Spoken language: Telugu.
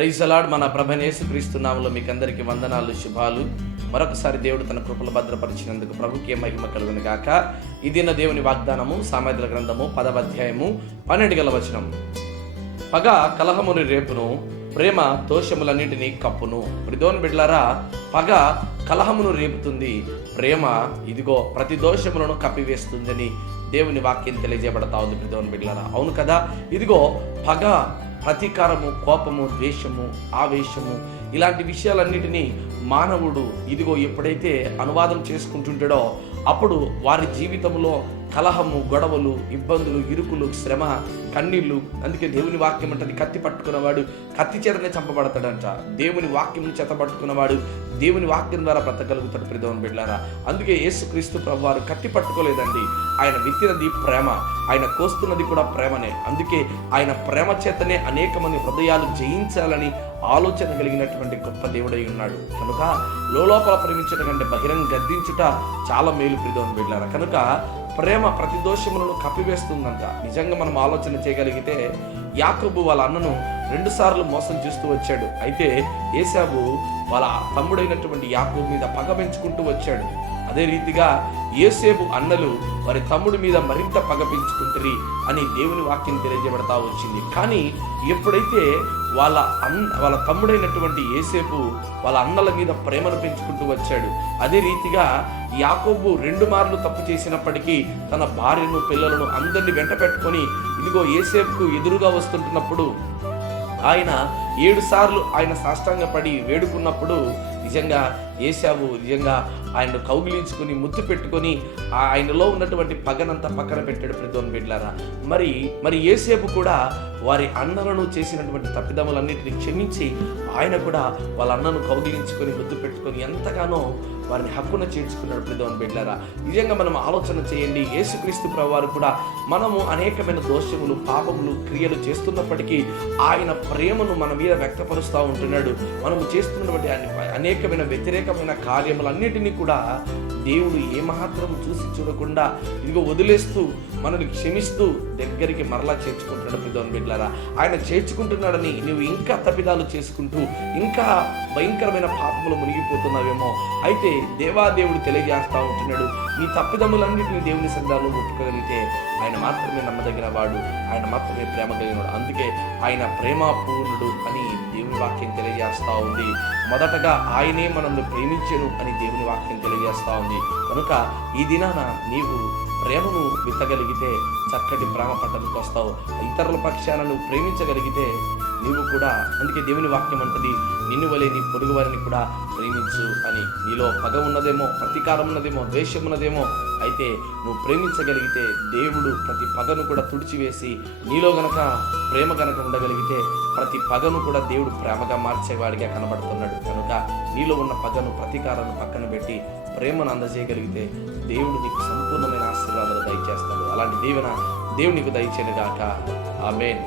Praise the lord. మన ప్రభువైన యేసుక్రీస్తు నామములో మీకు అందరికీ వందనాలు, శుభాలు. మరొకసారి దేవుడు తన కృపలు భద్రపరిచినందుకు ప్రభుకే మహిమ కలుగును గాక. ఈ దిన దేవుని వాగ్దానము సామెతల గ్రంథము 10వ అధ్యాయము 12వ వచనం. పగ కలహముని రేపును, ప్రేమ దోషములన్నిటినీ కప్పును. ప్రియమైన బిడ్డలారా, పగ కలహమును రేపుతుంది, ప్రేమ ఇదిగో ప్రతి దోషములను కప్పివేస్తుందని దేవుని వాక్యం తెలియజేయబడతా ఉంది. ప్రియమైన బిడ్డలారా, అవును కదా. ఇదిగో పగ, ప్రతీకారము, కోపము, ద్వేషము, ఆవేశము ఇలాంటి విషయాలన్నిటినీ మానవుడు ఇదిగో ఎప్పుడైతే అనువాదం చేసుకుంటుంటాడో అప్పుడు వారి జీవితంలో కలహము, గొడవలు, ఇబ్బందులు, ఇరుకులు, శ్రమ, కన్నీళ్లు. అందుకే దేవుని వాక్యం అంటది, కత్తి పట్టుకున్నవాడు కత్తి చేతనే చంపబడతాడంట. దేవుని వాక్యం చేత పట్టుకున్నవాడు దేవుని వాక్యం ద్వారా బ్రతకగలుగుతాడు. ప్రియమైన బిడ్డలారా, అందుకే యేసుక్రీస్తు ప్రభువారు కత్తి పట్టుకోలేదండి. ఆయన విత్తినది ప్రేమ, ఆయన కోస్తున్నది కూడా ప్రేమనే. అందుకే ఆయన ప్రేమ చేతనే అనేక మంది హృదయాలు జయించాలని ఆలోచన కలిగినటువంటి గొప్ప దేవుడై ఉన్నాడు. కనుక లోపల ప్రేమించడం కంటే బహిరంగ గద్దించుట చాలా మేలు. ప్రియమైన బిడ్డలారా, కనుక ప్రేమ ప్రతి దోషములను కప్పివేస్తుందంట. నిజంగా మనం ఆలోచన చేయగలిగితే యాకోబు వాళ్ళ అన్నను 2 సార్లు మోసం చేస్తూ వచ్చాడు. అయితే ఏశావు వాళ్ళ తమ్ముడైనటువంటి యాకోబు మీద పగ పెంచుకుంటూ వచ్చాడు. అదే రీతిగా యోసేపు అన్నలు వారి తమ్ముడి మీద మరింత పగ పెంచుకుంటారు అని దేవుని వాక్యం తెలియజేయబడతా వచ్చింది. కానీ ఎప్పుడైతే వాళ్ళ తమ్ముడైనటువంటి యోసేపు వాళ్ళ అన్నల మీద ప్రేమను పెంచుకుంటూ వచ్చాడు, అదే రీతిగా యాకోబు 2 మార్లు తప్పు చేసినప్పటికీ తన భార్యను, పిల్లలను అందరినీ వెంట పెట్టుకొని ఇదిగో యోసేపుకు ఎదురుగా వస్తుంటున్నప్పుడు ఆయన 7 సార్లు ఆయన సాష్టాంగపడి వేడుకున్నప్పుడు నిజంగా ఏశావు నిజంగా ఆయన్ను కౌగిలించుకుని ముద్దు పెట్టుకొని ఆయనలో ఉన్నటువంటి పగనంతా పక్కన పెట్టాడు. ప్రియమైన బిడ్డలారా, మరి యోసేపు కూడా వారి అన్నలను చేసినటువంటి తప్పిదములన్నింటినీ క్షమించి ఆయన కూడా వాళ్ళ అన్నను కౌగిలించుకొని ముద్దు పెట్టుకొని ఎంతగానో వారిని హక్కున చేర్చుకున్నాడు. ప్రియమైన బిడ్డలారా, నిజంగా మనం ఆలోచన చేయండి. యేసుక్రీస్తు ప్రభువారు కూడా మనము అనేకమైన దోషములు, పాపములు, క్రియలు చేస్తున్నప్పటికీ ఆయన ప్రేమను మన మీద వ్యక్తపరుస్తూ ఉంటున్నాడు. మనము చేస్తున్నటువంటి అనేకమైన వ్యతిరేకమైన కార్యములన్నిటినీ కూడా దేవుడు ఏమాత్రం చూసి చూడకుండా ఇదిగో వదిలేస్తూ మనల్ని క్షమిస్తూ దగ్గరికి మరలా చేర్చుకుంటున్నాడు. ప్రియమైన బిడ్డలారా, ఆయన చేర్చుకుంటున్నాడని నువ్వు ఇంకా తప్పిదాలు చేసుకుంటూ ఇంకా భయంకరమైన పాపములు మునిగిపోతున్నావేమో. అయితే దేవాదేవుడు తెలియజేస్తా ఉంటున్నాడు, నీ తప్పిదములన్నింటినీ దేవుని సన్నిధానంలో ఒప్పుకోగలిగితే ఆయన మాత్రమే నమ్మదగిన వాడు, ఆయన మాత్రమే ప్రేమ కలిగినవాడు. అందుకే ఆయన ప్రేమపూర్ణుడు అని దేవుని వాక్యం తెలియజేస్తా ఉంది. మొదటగా ఆయనే మనల్ని ప్రేమించెను అని దేవుని వాక్యం తెలియజేస్తా ఉంది. కనుక ఈ దినాన నీవు ప్రేమను విత్తగలిగితే చక్కటి ప్రేమ పట్టణకు వస్తావు. ఇతరుల పక్షాన నువ్వు ప్రేమించగలిగితే నీవు కూడా, అందుకే దేవుని వాక్యం అంటది, నిన్ను వలె నీ పొరుగు వారిని కూడా ప్రేమించు అని. నీలో పగ ఉన్నదేమో, ప్రతీకారం ఉన్నదేమో, ద్వేషం ఉన్నదేమో, అయితే నువ్వు ప్రేమించగలిగితే దేవుడు ప్రతి పగను కూడా తుడిచివేసి నీలో గనక ప్రేమ గనక ఉండగలిగితే ప్రతి పగను కూడా దేవుడు ప్రేమగా మార్చేవాడిగా కనబడుతున్నాడు. కనుక నీలో ఉన్న పగను, ప్రతీకారాన్ని పక్కన పెట్టి ప్రేమను అందజేయగలిగితే దేవుడు నీకు సంపూర్ణమైన ఆశీర్వాదాలు దయచేస్తాడు. అలాంటి దీవెన దేవుడు నీకు దయచేయను గాక. ఆమేన్.